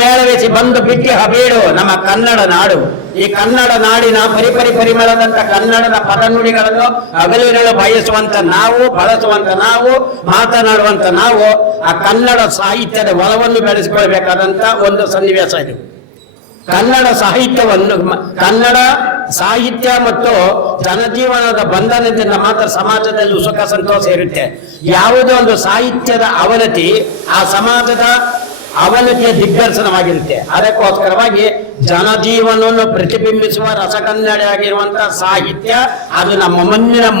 ಮೇಳವಿಸಿ ಬಂದು ಬಿಟ್ಟಿ ಹಬೇಡು ನಮ್ಮ ಕನ್ನಡ ನಾಡು. ಈ ಕನ್ನಡ ನಾಡಿನ ಪರಿಮಳದಂತ ಕನ್ನಡದ ಪದನುಡಿಗಳನ್ನು ಹಗಲಿರಲು ಬಯಸುವಂತ ನಾವು, ಬಳಸುವಂತ ನಾವು, ಮಾತನಾಡುವಂತ ನಾವು ಆ ಕನ್ನಡ ಸಾಹಿತ್ಯದ ಒಲವನ್ನು ಬೆಳೆಸಿಕೊಳ್ಬೇಕಾದಂತ ಒಂದು ಸನ್ನಿವೇಶ ಇದು. ಕನ್ನಡ ಸಾಹಿತ್ಯವನ್ನು, ಕನ್ನಡ ಸಾಹಿತ್ಯ ಮತ್ತು ಜನಜೀವನದ ಬಂಧನದಿಂದ ಮಾತ್ರ ಸಮಾಜದಲ್ಲಿ ಸುಖ ಸಂತೋಷ ಇರುತ್ತೆ. ಯಾವುದೋ ಒಂದು ಸಾಹಿತ್ಯದ ಅವನತಿ ಆ ಸಮಾಜದ ಅವನತಿಯ ದಿಗ್ದರ್ಶನವಾಗಿರುತ್ತೆ. ಅದಕ್ಕೋಸ್ಕರವಾಗಿ ಜನಜೀವನವನ್ನು ಪ್ರತಿಬಿಂಬಿಸುವ ರಸಕನ್ನಡಿಯಾಗಿರುವಂತಹ ಸಾಹಿತ್ಯ ಅದು ನಮ್ಮ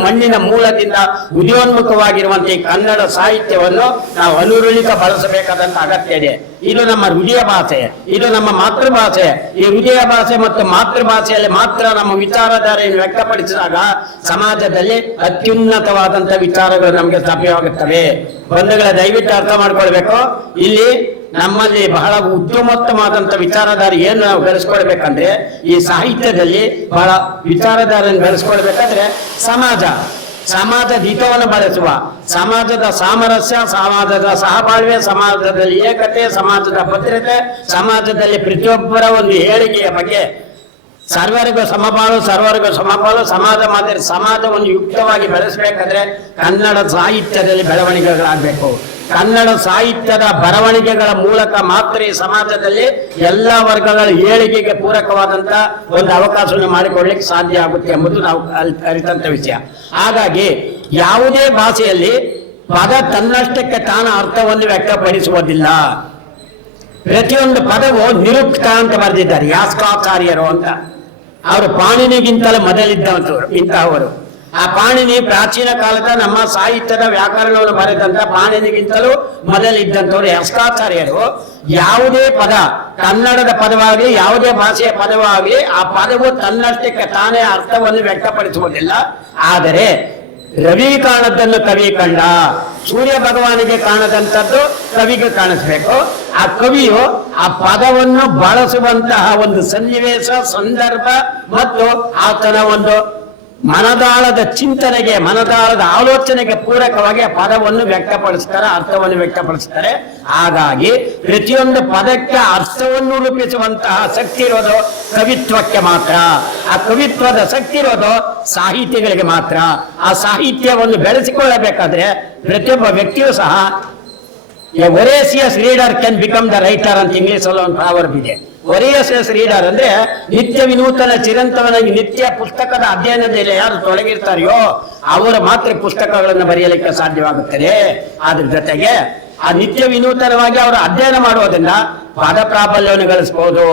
ಮಣ್ಣಿನ ಮೂಲದಿಂದ ಉದಯೋನ್ಮುಖವಾಗಿರುವಂತಹ ಈ ಕನ್ನಡ ಸಾಹಿತ್ಯವನ್ನು ನಾವು ಅನುರಣಿತ ಬಳಸಬೇಕಾದಂತ ಅಗತ್ಯ ಇದೆ. ಇದು ನಮ್ಮ ಹೃದಯ ಭಾಷೆ, ಇದು ನಮ್ಮ ಮಾತೃಭಾಷೆ. ಈ ಹೃದಯ ಭಾಷೆ ಮತ್ತು ಮಾತೃಭಾಷೆಯಲ್ಲಿ ಮಾತ್ರ ನಮ್ಮ ವಿಚಾರಧಾರೆಯನ್ನು ವ್ಯಕ್ತಪಡಿಸಿದಾಗ ಸಮಾಜದಲ್ಲಿ ಅತ್ಯುನ್ನತವಾದಂತಹ ವಿಚಾರಗಳು ನಮಗೆ ಲಭ್ಯವಾಗುತ್ತವೆ. ಬಂಧುಗಳ ದಯವಿಟ್ಟು ಅರ್ಥ ಮಾಡ್ಕೊಳ್ಬೇಕು. ಇಲ್ಲಿ ನಮ್ಮಲ್ಲಿ ಬಹಳ ಉತ್ತಮೋತ್ತಮವಾದಂತ ವಿಚಾರಧಾರೆ ಏನು ನಾವು ಬೆಳೆಸ್ಕೊಳ್ಬೇಕಂದ್ರೆ, ಈ ಸಾಹಿತ್ಯದಲ್ಲಿ ಬಹಳ ವಿಚಾರಧಾರೆಯನ್ನು ಬೆಳೆಸ್ಕೊಳ್ಬೇಕಾದ್ರೆ ಸಮಾಜದ ಹಿತವನ್ನು ಬಳಸುವ, ಸಮಾಜದ ಸಾಮರಸ್ಯ, ಸಮಾಜದ ಸಹಬಾಳ್ವೆ, ಸಮಾಜದಲ್ಲಿ ಏಕತೆ, ಸಮಾಜದ ಭದ್ರತೆ, ಸಮಾಜದಲ್ಲಿ ಪ್ರತಿಯೊಬ್ಬರ ಒಂದು ಹೇಳಿಕೆಯ ಬಗ್ಗೆ ಸರ್ವರಿಗೂ ಸಮಪಾಲು ಸಮಾಜ ಮಾದರಿ ಸಮಾಜವನ್ನು ಯುಕ್ತವಾಗಿ ಬೆಳೆಸಬೇಕಾದ್ರೆ ಕನ್ನಡ ಸಾಹಿತ್ಯದಲ್ಲಿ ಬೆಳವಣಿಗೆಗಳಾಗಬೇಕು. ಕನ್ನಡ ಸಾಹಿತ್ಯದ ಬರವಣಿಗೆಗಳ ಮೂಲಕ ಮಾತ್ರ ಈ ಸಮಾಜದಲ್ಲಿ ಎಲ್ಲ ವರ್ಗಗಳ ಏಳಿಗೆಗೆ ಪೂರಕವಾದಂತ ಒಂದು ಅವಕಾಶವನ್ನು ಮಾಡಿಕೊಳ್ಳಲಿಕ್ಕೆ ಸಾಧ್ಯ ಆಗುತ್ತೆ ಎಂಬುದು ನಾವು ಅರಿತಂತ ವಿಷಯ. ಹಾಗಾಗಿ ಯಾವುದೇ ಭಾಷೆಯಲ್ಲಿ ಪದ ತನ್ನಷ್ಟಕ್ಕೆ ತಾನ ಅರ್ಥವನ್ನು ವ್ಯಕ್ತಪಡಿಸುವುದಿಲ್ಲ. ಪ್ರತಿಯೊಂದು ಪದವು ನಿರುಕ್ತ ಅಂತ ಬರೆದಿದ್ದಾರೆ ಯಾಸ್ಕಾಚಾರ್ಯರು ಅಂತ. ಅವರು ಪಾಣಿನಿಗಿಂತಲೂ ಮೊದಲಿದ್ದಂಥವ್ರು ಇಂತಹವರು. ಆ ಪಾಣಿನಿ ಪ್ರಾಚೀನ ಕಾಲದ ನಮ್ಮ ಸಾಹಿತ್ಯದ ವ್ಯಾಕರಣವನ್ನು ಬರೆದಂತ ಪಾಣಿನಿಗಿಂತಲೂ ಮೊದಲಿದ್ದಂಥವ್ರು ಯಾಸ್ಕಾಚಾರ್ಯರು. ಯಾವುದೇ ಪದ, ಕನ್ನಡದ ಪದವಾಗಲಿ ಯಾವುದೇ ಭಾಷೆಯ ಪದವಾಗಲಿ, ಆ ಪದವು ತನ್ನಷ್ಟಕ್ಕೆ ತಾನೇ ಅರ್ಥವನ್ನು ವ್ಯಕ್ತಪಡಿಸುವುದಿಲ್ಲ. ಆದರೆ ರವಿ ಕಾಣದನ್ನು ಕವಿ ಕಂಡ, ಸೂರ್ಯ ಭಗವಾನಿಗೆ ಕಾಣದಂಥದ್ದು ಕವಿಗೆ ಕಾಣಿಸ್ಬೇಕು. ಆ ಕವಿಯು ಆ ಪದವನ್ನು ಬಳಸುವಂತಹ ಒಂದು ಸನ್ನಿವೇಶ, ಸಂದರ್ಭ ಮತ್ತು ಆತನ ಒಂದು ಮನದಾಳದ ಚಿಂತನೆಗೆ, ಮನದಾಳದ ಆಲೋಚನೆಗೆ ಪೂರಕವಾಗಿ ಆ ಪದವನ್ನು ವ್ಯಕ್ತಪಡಿಸ್ತಾರೆ, ಅರ್ಥವನ್ನು ವ್ಯಕ್ತಪಡಿಸ್ತಾರೆ. ಹಾಗಾಗಿ ಪ್ರತಿಯೊಂದು ಪದಕ್ಕೆ ಅರ್ಥವನ್ನು ರೂಪಿಸುವಂತಹ ಶಕ್ತಿ ಇರೋದು ಕವಿತ್ವಕ್ಕೆ ಮಾತ್ರ. ಆ ಕವಿತ್ವದ ಶಕ್ತಿ ಇರೋದು ಸಾಹಿತ್ಯಗಳಿಗೆ ಮಾತ್ರ. ಆ ಸಾಹಿತ್ಯವನ್ನು ಬೆಳೆಸಿಕೊಳ್ಳಬೇಕಾದ್ರೆ ಪ್ರತಿಯೊಬ್ಬ ವ್ಯಕ್ತಿಯೂ ಸಹ a voracious reader can become the writer ಅಂತ ಇಂಗ್ಲಿಷ್ ಅಲ್ಲಿ ಒಂದು ಪ್ರಾವರ್ಬ್ ಇದೆ. ವೊರೇಸಿಯಸ್ ರೀಡರ್ ಅಂದ್ರೆ ನಿತ್ಯ ವಿನೂತನ ಚಿರಂತವನಾಗಿ ನಿತ್ಯ ಪುಸ್ತಕದ ಅಧ್ಯಯನದಲ್ಲಿ ಯಾರು ತೊಡಗಿರ್ತಾರೆಯೋ ಅವರು ಮಾತ್ರ ಪುಸ್ತಕಗಳನ್ನು ಬರೆಯಲಿಕ್ಕೆ ಸಾಧ್ಯವಾಗುತ್ತದೆ. ಅದ್ರ ಜೊತೆಗೆ ಆ ನಿತ್ಯ ವಿನೂತನವಾಗಿ ಅವರು ಅಧ್ಯಯನ ಮಾಡುವುದರಿಂದ ಪದ ಪ್ರಾಬಲ್ಯವನ್ನು ಗಳಿಸಬಹುದು.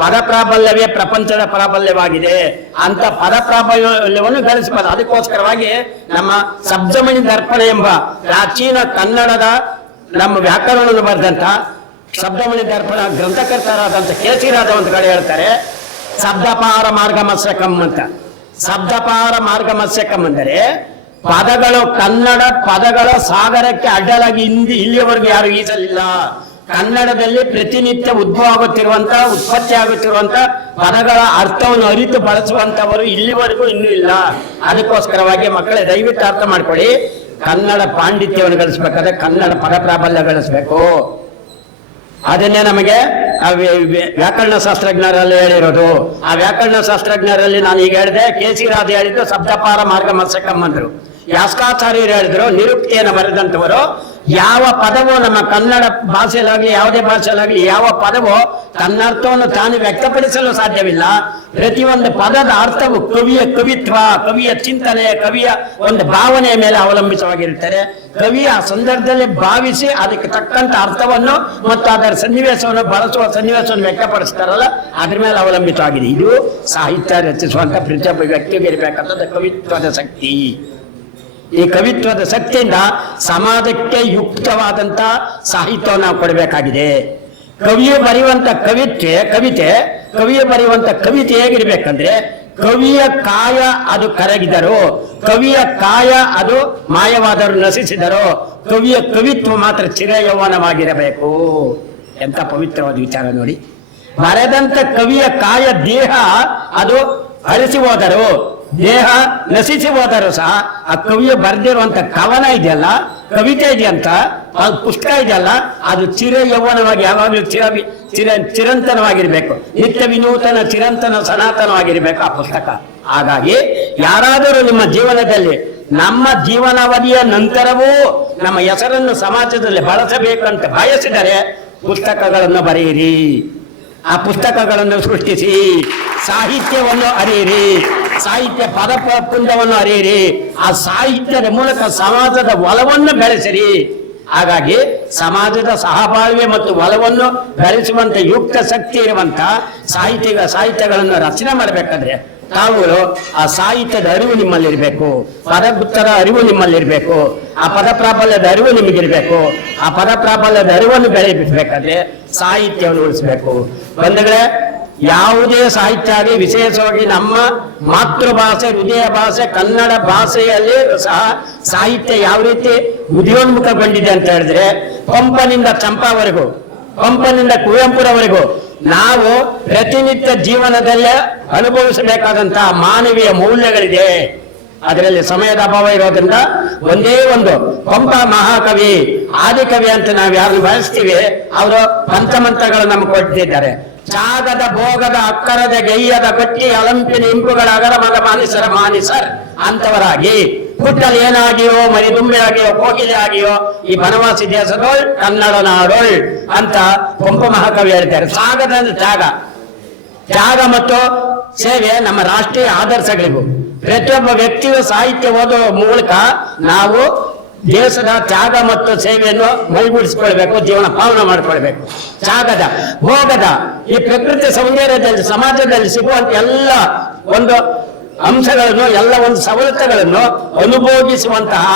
ಪದ ಪ್ರಾಬಲ್ಯವೇ ಪ್ರಪಂಚದ ಪ್ರಾಬಲ್ಯವಾಗಿದೆ ಅಂತ ಪದ ಪ್ರಾಬಲ್ಯವನ್ನು ಗಳಿಸಬಹುದು. ಅದಕ್ಕೋಸ್ಕರವಾಗಿ ನಮ್ಮ ಶಬ್ದಮಣಿ ದರ್ಪಣ ಎಂಬ ಪ್ರಾಚೀನ ಕನ್ನಡದ ನಮ್ಮ ವ್ಯಾಕರಣವನ್ನು ಬರೆದಂತ ಶಬ್ದಮಣಿ ದರ್ಪಣ ಗ್ರಂಥಕರ್ತರಾದಂತ ಕೇಸಿರಾದ ಒಂದು ಕಡೆ ಹೇಳ್ತಾರೆ, ಶಬ್ದಪಾರ ಮಾರ್ಗ ಮತ್ಸ್ಯಕಂ ಅಂತ. ಶಬ್ದಪಾರ ಮಾರ್ಗ ಮತ್ಸ್ಯಕಂ ಅಂದರೆ ಪದಗಳು, ಕನ್ನಡ ಪದಗಳ ಸಾಗರಕ್ಕೆ ಅಡ್ಡಲಾಗಿ ಇಲ್ಲಿಯವರೆಗೂ ಯಾರು ಈಸಲಿಲ್ಲ. ಕನ್ನಡದಲ್ಲಿ ಪ್ರತಿನಿತ್ಯ ಉತ್ಪತ್ತಿ ಆಗುತ್ತಿರುವಂತ ಪದಗಳ ಅರ್ಥವನ್ನು ಅರಿತು ಬಳಸುವಂತವರು ಇಲ್ಲಿವರೆಗೂ ಇನ್ನೂ ಇಲ್ಲ. ಅದಕ್ಕೋಸ್ಕರವಾಗಿ ಮಕ್ಕಳೇ ದಯವಿಟ್ಟು ಅರ್ಥ ಮಾಡ್ಕೊಳ್ಳಿ, ಕನ್ನಡ ಪಾಂಡಿತ್ಯವನ್ನು ಗಳಿಸ್ಬೇಕಾದ್ರೆ ಕನ್ನಡ ಪದ ಪ್ರಾಬಲ್ಯ ಗಳಿಸ್ಬೇಕು. ಅದನ್ನೇ ನಮಗೆ ವ್ಯಾಕರಣ ಶಾಸ್ತ್ರಜ್ಞರಲ್ಲಿ ಹೇಳಿರೋದು. ಆ ವ್ಯಾಕರಣ ಶಾಸ್ತ್ರಜ್ಞರಲ್ಲಿ ನಾನು ಈಗ ಹೇಳಿದೆ, ಕೇಸಿರಾಜ ಹೇಳಿದ್ದು ಶಬ್ದಪಾರ ಮಾರ್ಗ ಮತ್ಸ್ಯಕಂ ಅಂದ್ರು. ಯಾಸ್ಕಾಚಾರ್ಯರು ಹೇಳಿದ್ರು ನಿರುಕ್ತಿಯನ್ನು ಬರೆದಂತವರು ಯಾವ ಪದವೋ ನಮ್ಮ ಕನ್ನಡ ಭಾಷೆಯಲ್ಲಾಗಲಿ ಯಾವುದೇ ಭಾಷೆಯಲ್ಲಾಗಲಿ ಯಾವ ಪದವೋ ತನ್ನರ್ಥವನ್ನು ತಾನು ವ್ಯಕ್ತಪಡಿಸಲು ಸಾಧ್ಯವಿಲ್ಲ. ಪ್ರತಿಯೊಂದು ಪದದ ಅರ್ಥವು ಕವಿಯ ಕವಿತ್ವ, ಕವಿಯ ಚಿಂತನೆ, ಕವಿಯ ಒಂದು ಭಾವನೆಯ ಮೇಲೆ ಅವಲಂಬಿತವಾಗಿರುತ್ತದೆ. ಕವಿಯ ಸಂದರ್ಭದಲ್ಲಿ ಭಾವಿಸಿ ಅದಕ್ಕೆ ತಕ್ಕಂತ ಅರ್ಥವನ್ನು ಮತ್ತು ಅದರ ಸನ್ನಿವೇಶವನ್ನು ಬಳಸುವ ಸನ್ನಿವೇಶವನ್ನು ವ್ಯಕ್ತಪಡಿಸ್ತಾರಲ್ಲ ಅದ್ರ ಮೇಲೆ ಅವಲಂಬಿತವಾಗಿದೆ. ಇದು ಸಾಹಿತ್ಯ ರಚಿಸುವಂತ ಪ್ರತಿಯೊಬ್ಬ ವ್ಯಕ್ತಿಗೆ ಇರಬೇಕಾದ ಕವಿತ್ವದ ಶಕ್ತಿ. ಈ ಕವಿತ್ವದ ಶಕ್ತಿಯಿಂದ ಸಮಾಜಕ್ಕೆ ಯುಕ್ತವಾದಂತ ಸಾಹಿತ್ಯವನ್ನು ನಾವು ಕೊಡಬೇಕಾಗಿದೆ. ಕವಿಯು ಬರೆಯುವಂತ ಕವಿಯು ಬರೆಯುವಂತ ಕವಿತೆ ಹೇಗಿರ್ಬೇಕಂದ್ರೆ, ಕವಿಯ ಕಾಯ ಅದು ಕರಗಿದರು, ಕವಿಯ ಕಾಯ ಅದು ಮಾಯವಾದರು, ನಶಿಸಿದರು, ಕವಿಯ ಕವಿತ್ವ ಮಾತ್ರ ಚಿರಯೌವನವಾಗಿರಬೇಕು. ಎಂತ ಪವಿತ್ರವಾದ ವಿಚಾರ ನೋಡಿ. ಬರೆದಂತ ಕವಿಯ ಕಾಯ ದೇಹ ಅದು ಅಳಿಸಿ ಹೋದರು, ದೇಹ ನಶಿಸಿ ಹೋದರೂ ಸಹ ಆ ಕವಿಯ ಬರೆದಿರುವಂತ ಕವನ ಇದೆಯಲ್ಲ, ಕವಿತೆ ಇದೆಯಂತ, ಅದು ಪುಸ್ತಕ ಇದೆಯಲ್ಲ, ಅದು ಚಿರ ಯೌವನವಾಗಿ ಯಾವಾಗಲೂ ಚಿರಂತನವಾಗಿರ್ಬೇಕು, ನಿತ್ಯ ವಿನೂತನ ಚಿರಂತನ ಸನಾತನವಾಗಿರ್ಬೇಕು ಆ ಪುಸ್ತಕ. ಹಾಗಾಗಿ ಯಾರಾದರೂ ನಿಮ್ಮ ಜೀವನದಲ್ಲಿ ನಮ್ಮ ಜೀವನಾವಧಿಯ ನಂತರವೂ ನಮ್ಮ ಹೆಸರನ್ನು ಸಮಾಜದಲ್ಲಿ ಬಳಸಬೇಕಂತ ಬಯಸಿದರೆ ಪುಸ್ತಕಗಳನ್ನು ಬರೆಯಿರಿ, ಆ ಪುಸ್ತಕಗಳನ್ನು ಸೃಷ್ಟಿಸಿ, ಸಾಹಿತ್ಯವನ್ನು ಅರಿಯಿರಿ, ಸಾಹಿತ್ಯ ಪುಂಜವನ್ನು ಅರಿಯಿರಿ, ಆ ಸಾಹಿತ್ಯದ ಮೂಲಕ ಸಮಾಜದ ಒಲವನ್ನು ಬೆಳೆಸಿರಿ. ಹಾಗಾಗಿ ಸಮಾಜದ ಸಹಬಾಳ್ವೆ ಮತ್ತು ಒಲವನ್ನು ಬೆಳೆಸುವಂತ ಯುಕ್ತ ಶಕ್ತಿ ಇರುವಂತ ಸಾಹಿತ್ಯಗಳನ್ನು ರಚನೆ ಮಾಡಬೇಕಾದ್ರೆ ತಾವುಗಳು ಆ ಸಾಹಿತ್ಯದ ಅರಿವು ನಿಮ್ಮಲ್ಲಿರ್ಬೇಕು, ಪದಗುತ್ತರ ಅರಿವು ನಿಮ್ಮಲ್ಲಿರ್ಬೇಕು, ಆ ಪದ ಪ್ರಾಬಲ್ಯದ ಅರಿವು ನಿಮಗಿರ್ಬೇಕು. ಆ ಪದ ಪ್ರಾಬಲ್ಯದ ಅರಿವನ್ನು ಬೆಳೆಸಬೇಕಾದ್ರೆ ಸಾಹಿತ್ಯವನ್ನು ಉಳಿಸ್ಬೇಕು. ಬಂಧುಗಳೇ, ಯಾವುದೇ ಸಾಹಿತ್ಯ ಆಗಲಿ, ವಿಶೇಷವಾಗಿ ನಮ್ಮ ಮಾತೃಭಾಷೆ, ಹೃದಯ ಭಾಷೆ ಕನ್ನಡ ಭಾಷೆಯಲ್ಲಿ ಸಹ ಸಾಹಿತ್ಯ ಯಾವ ರೀತಿ ಉದಯೋನ್ಮುಖಗೊಂಡಿದೆ ಅಂತ ಹೇಳಿದ್ರೆ, ಪಂಪನಿಂದ ಚಂಪಾವರೆಗೂ, ಪಂಪನಿಂದ ಕುವೆಂಪುರವರೆಗೂ ನಾವು ಪ್ರತಿನಿತ್ಯ ಜೀವನದಲ್ಲೇ ಅನುಭವಿಸಬೇಕಾದಂತಹ ಮಾನವೀಯ ಮೌಲ್ಯಗಳಿದೆ. ಅದರಲ್ಲಿ ಸಮಯದ ಅಭಾವ ಇರೋದ್ರಿಂದ ಒಂದೇ ಒಂದು ಪಂಪ ಮಹಾಕವಿ, ಆದಿಕವಿ ಅಂತ ನಾವು ಯಾರನ್ನು ಬಯಸ್ತೀವಿ, ಅವರು ಪಂಚಮಂತ್ರಗಳು ನಮ್ಗೆ ಕೊಟ್ಟಿದ್ದಾರೆ. ತ್ಯಾಗದ ಭೋಗದ ಅಕ್ಕರದ ಗೈಯದ ಗಟ್ಟಿ ಅಲಂಪಿನ ಇಂಪುಗಳ ಅಗರಮದ ಮಾನಿಸರ್ ಅಂತವರಾಗಿ, ಹುಟ್ಟಲ್ಲಿ ಏನಾಗಿಯೋ ಮರಿದುಂಬಿಯಾಗಿಯೋ ಕೋಗಿಲೆ ಆಗಿಯೋ ಈ ಬನವಾಸಿ ದೇಶದೋಳ್ ಕನ್ನಡ ನಾಡೋಳ್ ಅಂತ ಪಂಪ ಮಹಾಕವಿ ಹೇಳ್ತಾರೆ. ತ್ಯಾಗದ ತ್ಯಾಗ ಮತ್ತು ಸೇವೆ ನಮ್ಮ ರಾಷ್ಟ್ರೀಯ ಆದರ್ಶಗಳಿಗೂ ಪ್ರತಿಯೊಬ್ಬ ವ್ಯಕ್ತಿಯು ಸಾಹಿತ್ಯ ಓದುವ ಮೂಲಕ ನಾವು ದೇಶದ ತ್ಯಾಗ ಮತ್ತು ಸೇವೆಯನ್ನು ಮೈಗೂಡಿಸಿಕೊಳ್ಬೇಕು, ಜೀವನ ಪಾಲನೆ ಮಾಡಿಕೊಳ್ಬೇಕು. ತ್ಯಾಗದ ಭೋಗದ ಈ ಪ್ರಕೃತಿ ಸೌಂದರ್ಯದಲ್ಲಿ ಸಮಾಜದಲ್ಲಿ ಸಿಗುವಂತ ಎಲ್ಲ ಒಂದು ಅಂಶಗಳನ್ನು, ಎಲ್ಲ ಒಂದು ಸವಲತ್ತುಗಳನ್ನು ಅನುಭೋಗಿಸುವಂತಹ,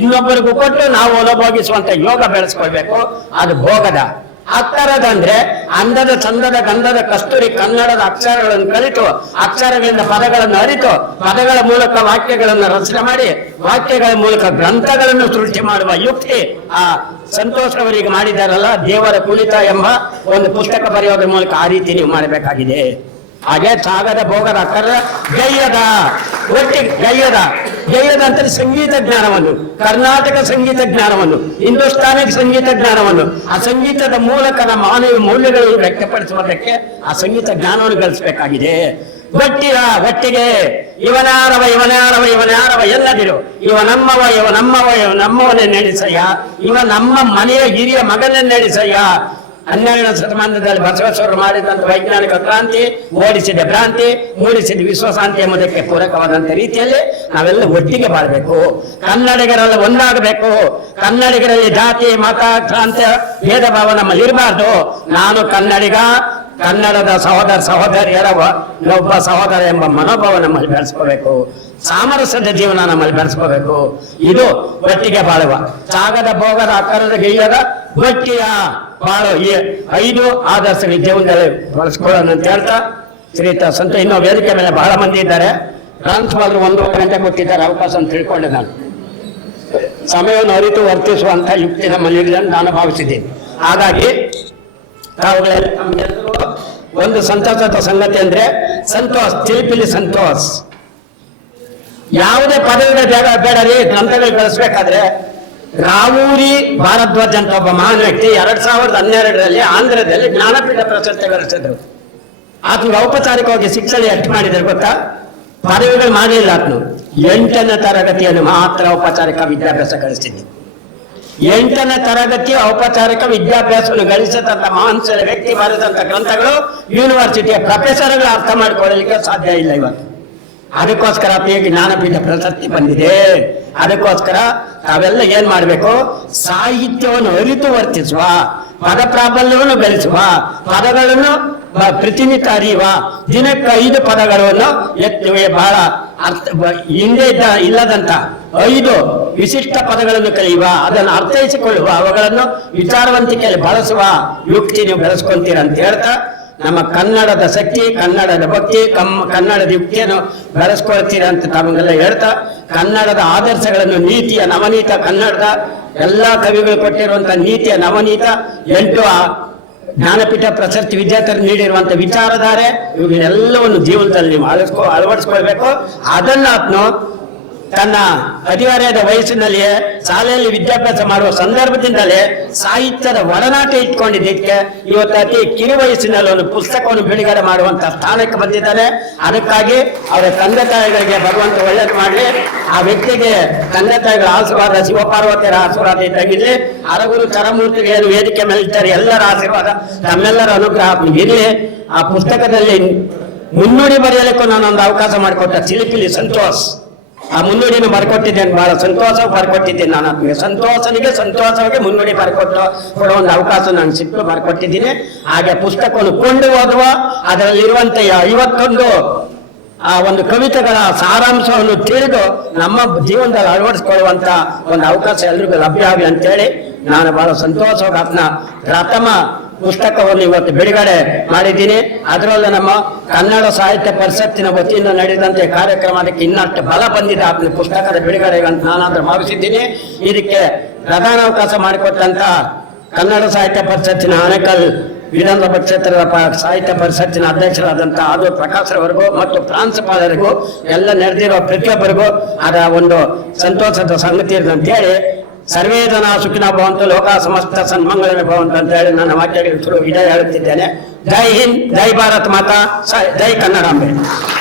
ಇನ್ನೊಬ್ಬರಿಗೂ ಕೊಟ್ಟು ನಾವು ಅನುಭೋಗಿಸುವಂತ ಯೋಗ ಬೆಳೆಸ್ಕೊಳ್ಬೇಕು. ಅದು ಭೋಗದ. ಅಕ್ಷರದಂದ್ರೆ ಅಂದದ ಚಂದದ ಗಂಧದ ಕಸ್ತೂರಿ ಕನ್ನಡದ ಅಕ್ಷರಗಳನ್ನು ಕಲಿತು, ಅಕ್ಷರಗಳಿಂದ ಪದಗಳನ್ನು ಅರಿತು, ಪದಗಳ ಮೂಲಕ ವಾಕ್ಯಗಳನ್ನು ರಚನೆ ಮಾಡಿ, ವಾಕ್ಯಗಳ ಮೂಲಕ ಗ್ರಂಥಗಳನ್ನು ಸೃಷ್ಟಿ ಮಾಡುವ ಯುಕ್ತಿ ಆ ಸಂತೋಷವರಿಗೆ ಮಾಡಿದಾರಲ್ಲ, ದೇವರ ಕುಳಿತ ಎಂಬ ಒಂದು ಪುಸ್ತಕ ಬರೆಯೋದ್ರ ಮೂಲಕ ಆ ರೀತಿ ನೀವು ಮಾಡಬೇಕಾಗಿದೆ. ಹಾಗೆ ತ್ಯಾಗದ ಭೋಗದ ಅಕ್ಕರ ಗೈಯದ ಗೈಯದ ಅಂತ ಸಂಗೀತ ಜ್ಞಾನವನ್ನು, ಕರ್ನಾಟಕ ಸಂಗೀತ ಜ್ಞಾನವನ್ನು, ಹಿಂದೂಸ್ತಾನಿ ಸಂಗೀತ ಜ್ಞಾನವನ್ನು, ಆ ಸಂಗೀತದ ಮೂಲಕ ನಮ್ಮ ಮಾನವ ಮೌಲ್ಯಗಳನ್ನು ವ್ಯಕ್ತಪಡಿಸುವುದಕ್ಕೆ ಆ ಸಂಗೀತ ಜ್ಞಾನವನ್ನು ಗಳಿಸಬೇಕಾಗಿದೆ. ಒಟ್ಟಿಗೆ ಇವನಾರವ ಎಲ್ಲದಿರು, ಇವ ನಮ್ಮವನೇ ನೆನೆಸಯ್ಯ, ಇವ ನಮ್ಮ ಮನೆಯ ಹಿರಿಯ ಮಗನೇ ನೆನೆಸಯ್ಯ. 12ನೇ ಶತಮಾನದಲ್ಲಿ ಬಸವೇಶ್ವರರು ಮಾಡಿದಂತ ವೈಜ್ಞಾನಿಕ ಕ್ರಾಂತಿ ಓಡಿಸಿದ ಭ್ರಾಂತಿ, ಮೂಡಿಸಿದ ವಿಶ್ವಶಾಂತಿ ಎಂಬುದಕ್ಕೆ ಪೂರಕವಾದಂತ ರೀತಿಯಲ್ಲಿ ನಾವೆಲ್ಲ ಒಟ್ಟಿಗೆ ಬಾಳ್ಬೇಕು. ಕನ್ನಡಿಗರೆಲ್ಲ ಒಂದಾಗಬೇಕು. ಕನ್ನಡಿಗರಲ್ಲಿ ಜಾತಿ ಮತ ಕ್ರಾಂತಿ ಭೇದ ಭಾವ ನಮ್ಮಲ್ಲಿ ಇರಬಾರ್ದು. ನಾನು ಕನ್ನಡಿಗ, ಕನ್ನಡದ ಸಹೋದರಿಯರ ಒಬ್ಬ ಸಹೋದರ ಎಂಬ ಮನೋಭಾವ ನಮ್ಮಲ್ಲಿ ಬೆಳೆಸ್ಕೋಬೇಕು. ಸಾಮರಸ್ಯದ ಜೀವನ ನಮ್ಮಲ್ಲಿ ಬೆಳೆಸ್ಕೋಬೇಕು. ಇದು ಒಟ್ಟಿಗೆ ಬಾಳುವ, ತ್ಯಾಗದ ಭೋಗದ ಅಕ್ಕರದ ಗೈಯದ ಒಟ್ಟಿಯ ಬಾಳು, ಈ 5 ಆದರ್ಶಗಳ ಜೀವನದಲ್ಲಿ ಬಳಸ್ಕೊಳ್ಳೋಣ ಅಂತ ಹೇಳ್ತಾ ಶ್ರೀಯುತ ಸಂತ ಇನ್ನೂ ವೇದಿಕೆ ಮೇಲೆ ಬಹಳ ಮಂದಿ ಇದ್ದಾರೆ. ಟ್ರಾನ್ಸ್ಫಾರ್ಮರ್ 1 ಗಂಟೆ ಕೊಟ್ಟಿದ್ದಾರೆ ಅವಕಾಶ ಅಂತ ತಿಳ್ಕೊಂಡೆ. ನಾನು ಸಮಯವನ್ನು ಅರಿತು ವರ್ತಿಸುವಂತ ಯುಕ್ತಿ ನಮ್ಮಲ್ಲಿದೆ ಅಂತ ನಾನು ಭಾವಿಸಿದ್ದೀನಿ. ಹಾಗಾಗಿ ತಾವುಗಳೆಲ್ಲ ಒಂದು ಸಂತೋಷದ ಸಂಗತಿ ಅಂದ್ರೆ ಸಂತೋಷ್, ಚಿಲಿಪಿಲಿ ಸಂತೋಷ್. ಯಾವುದೇ ಪದವಿಗಳ ಜಾಗ ಬೇಡ ರೀ, ಗ್ರಂಥಗಳು ಬೆಳೆಸ್ಬೇಕಾದ್ರೆ ರಾವೂರಿ ಭಾರದ್ವಾಜ್ ಅಂತ ಒಬ್ಬ ಮಹಾನ್ ವ್ಯಕ್ತಿ 2012ರಲ್ಲಿ ಆಂಧ್ರದಲ್ಲಿ ಜ್ಞಾನಪೀಠ ಪ್ರಶಸ್ತಿ ಗಳಿಸಿದ್ರು. ಆತನಿಗೆ ಔಪಚಾರಿಕವಾಗಿ ಶಿಕ್ಷಣ ಎಷ್ಟು ಮಾಡಿದ್ರೆ ಗೊತ್ತಾ? ಪದವಿಗಳು ಮಾಡಲಿಲ್ಲ. ಆತನು 8ನೇ ತರಗತಿಯನ್ನು ಮಾತ್ರ ಔಪಚಾರಿಕ ವಿದ್ಯಾಭ್ಯಾಸ ಗಳಿಸಿದ್ದೆ. 8ನೇ ತರಗತಿ ಔಪಚಾರಿಕ ವಿದ್ಯಾಭ್ಯಾಸವನ್ನು ಗಳಿಸಿದಂತ ಮಹಾನ್ ವ್ಯಕ್ತಿ ಬರೆದಂತ ಗ್ರಂಥಗಳು ಯೂನಿವರ್ಸಿಟಿಯ ಪ್ರೊಫೆಸರ್ಗಳು ಅರ್ಥ ಮಾಡಿಕೊಳ್ಳಲಿಕ್ಕೆ ಸಾಧ್ಯ ಇಲ್ಲ ಇವತ್ತು. ಅದಕ್ಕೋಸ್ಕರ ಆತನಿಗೆ ಜ್ಞಾನಪೀಠ ಪ್ರಶಸ್ತಿ ಬಂದಿದೆ. ಅದಕ್ಕೋಸ್ಕರ ತಾವೆಲ್ಲ ಏನ್ ಮಾಡ್ಬೇಕು? ಸಾಹಿತ್ಯವನ್ನು ಅರಿತು ವರ್ತಿಸುವ, ಪದ ಪ್ರಾಬಲ್ಯವನ್ನು ಬೆಳೆಸುವ, ಪದಗಳನ್ನು ಪ್ರತಿನಿತ್ಯ ಅರಿಯುವ, ದಿನಕ್ಕೆ 5 ಪದಗಳನ್ನು ಬಹಳ ಹಿಂದೆ ಇಲ್ಲದಂತ 5 ವಿಶಿಷ್ಟ ಪದಗಳನ್ನು ಕಲಿಯುವ, ಅದನ್ನು ಅರ್ಥೈಸಿಕೊಳ್ಳುವ, ಅವುಗಳನ್ನು ವಿಚಾರವಂತಿಕೆಯಲ್ಲಿ ಬಳಸುವ ಯುಕ್ತಿ ನೀವು ಬೆಳೆಸ್ಕೊಂತೀರ ಅಂತ ಹೇಳ್ತಾ, ನಮ್ಮ ಕನ್ನಡದ ಶಕ್ತಿ, ಕನ್ನಡದ ಭಕ್ತಿ, ಕನ್ನಡದ ಯುಕ್ತಿಯನ್ನು ಬೆಳೆಸ್ಕೊಳ್ತೀರ ಅಂತ ತಮಗೆಲ್ಲ ಹೇಳ್ತಾ, ಕನ್ನಡದ ಆದರ್ಶಗಳನ್ನು, ನೀತಿಯ ನವನೀತ, ಕನ್ನಡದ ಎಲ್ಲಾ ಕವಿಗಳು ಕೊಟ್ಟಿರುವಂತಹ ನೀತಿಯ ನವನೀತ 8 ಜ್ಞಾನಪೀಠ ಪ್ರಶಸ್ತಿ ವಿಜೇತರು ನೀಡಿರುವಂತಹ ವಿಚಾರಧಾರೆ, ಇವುಗಳೆಲ್ಲವನ್ನು ಜೀವನದಲ್ಲಿ ನೀವು ಅಳವಡಿಸ್ಕೊಳ್ಬೇಕು. ಅದನ್ನ ತನ್ನ ಹದಿಹರೆಯದ ವಯಸ್ಸಿನಲ್ಲಿಯೇ ಶಾಲೆಯಲ್ಲಿ ವಿದ್ಯಾಭ್ಯಾಸ ಮಾಡುವ ಸಂದರ್ಭದಿಂದಲೇ ಸಾಹಿತ್ಯದ ಒಡನಾಟ ಇಟ್ಕೊಂಡಿದ್ದಕ್ಕೆ ಇವತ್ತು ಅತಿ ಕಿರು ವಯಸ್ಸಿನಲ್ಲಿ ಒಂದು ಪುಸ್ತಕವನ್ನು ಬಿಡುಗಡೆ ಮಾಡುವಂತ ಸ್ಥಾನಕ್ಕೆ ಬಂದಿದ್ದಾನೆ. ಅದಕ್ಕಾಗಿ ಅವರ ತಂದೆ ತಾಯಿಗಳಿಗೆ ಭಗವಂತ ಒಳ್ಳೇದು ಮಾಡಲಿ. ಆ ವ್ಯಕ್ತಿಗೆ ತಂದೆ ತಾಯಿಗಳ ಆಶೀರ್ವಾದ, ಶಿವಪಾರ್ವತಿಯರ ಆಶೀರ್ವಾದ ಇದ್ದಾಗಿರ್ಲಿ, ಹರಗುರು ಚರಮೂರ್ತಿಗಳು ವೇದಿಕೆ ಮೇಲೆ ಇದ್ದಾರೆ, ಎಲ್ಲರ ಆಶೀರ್ವಾದ ನಮ್ಮೆಲ್ಲರ ಅನುಗ್ರಹ ಇರಲಿ. ಆ ಪುಸ್ತಕದಲ್ಲಿ ಮುನ್ನುಡಿ ಬರೆಯಲಿಕ್ಕೂ ನಾನೊಂದು ಅವಕಾಶ ಮಾಡಿಕೊಟ್ಟ ಚಿಲಿಪಿಲಿ ಸಂತೋಷ್, ಆ ಮುನ್ನುಡಿನ ಬರ್ಕೊಟ್ಟಿದ್ದೇನೆ, ಬಹಳ ಸಂತೋಷ ಬರ್ಕೊಟ್ಟಿದ್ದೇನೆ. ನಾನು ಆತ್ಮೀಯ ಸಂತೋಷವಾಗಿ ಮುನ್ನುಡಿ ಬರ್ಕೊಟ್ಟು ಕೊಡೋ ಒಂದು ಅವಕಾಶ ನಾನು ಸಿಕ್ಕು ಬರ್ಕೊಟ್ಟಿದ್ದೀನಿ. ಹಾಗೆ ಪುಸ್ತಕವನ್ನು ಕೊಂಡು ಓದುವ, ಅದರಲ್ಲಿರುವಂತ 51 ಆ ಒಂದು ಕವಿತೆಗಳ ಸಾರಾಂಶವನ್ನು ತಿಳಿದು ನಮ್ಮ ಜೀವನದಲ್ಲಿ ಅಳವಡಿಸಿಕೊಳ್ಳುವಂತ ಒಂದು ಅವಕಾಶ ಎಲ್ರಿಗೂ ಲಭ್ಯ ಆಗಲಿ ಅಂತೇಳಿ ನಾನು ಬಹಳ ಸಂತೋಷವಾಗಿ ಅದನ್ನ ಪ್ರಥಮ ಪುಸ್ತಕವನ್ನು ಇವತ್ತು ಬಿಡುಗಡೆ ಮಾಡಿದ್ದೀನಿ. ಅದರಲ್ಲೂ ನಮ್ಮ ಕನ್ನಡ ಸಾಹಿತ್ಯ ಪರಿಷತ್ತಿನ ವತಿಯಿಂದ ನಡೆದಂತೆ ಕಾರ್ಯಕ್ರಮ ಅದಕ್ಕೆ ಇನ್ನಷ್ಟು ಬಲ ಬಂದಿದೆ ಆ ಪುಸ್ತಕದ ಬಿಡುಗಡೆಗೆ ಅಂತ ನಾನಾದ್ರೂ ಭಾವಿಸಿದ್ದೀನಿ. ಇದಕ್ಕೆ ಪ್ರಧಾನ ಅವಕಾಶ ಮಾಡಿಕೊಟ್ಟಂತ ಕನ್ನಡ ಸಾಹಿತ್ಯ ಪರಿಷತ್ತಿನ ಆನೇಕಲ್ ವಿಧಾನಸಭಾ ಕ್ಷೇತ್ರದ ಸಾಹಿತ್ಯ ಪರಿಷತ್ತಿನ ಅಧ್ಯಕ್ಷರಾದಂಥ ಆದೂರ್ ಪ್ರಕಾಶ್ರವರೆಗೂ ಮತ್ತು ಪ್ರಾಂಶುಪಾಲರಿಗೂ ಎಲ್ಲ ನಡೆದಿರೋ ಪ್ರತಿಯೊಬ್ಬರಿಗೂ ಅದ ಒಂದು ಸಂತೋಷದ ಸಂಗತಿ ಇದೆ ಅಂತೇಳಿ, ಸರ್ವೇ ಜನ ಸುಖಿನೋ ಭವಂತು, ಲೋಕ ಸಮಸ್ತ ಸನ್ಮಂಗಳೇ ಭವಂತು ಅಂತ ಹೇಳಿ ನನ್ನ ವಾಕ್ಯಗಳಿಗೆ ಶುರು ವಿದಾಯ ಹೇಳುತ್ತಿದ್ದೇನೆ. ಜೈ ಹಿಂದ್, ಜೈ ಭಾರತ್ ಮಾತಾ, ಜೈ ಕನ್ನಡಾಂಬೆ.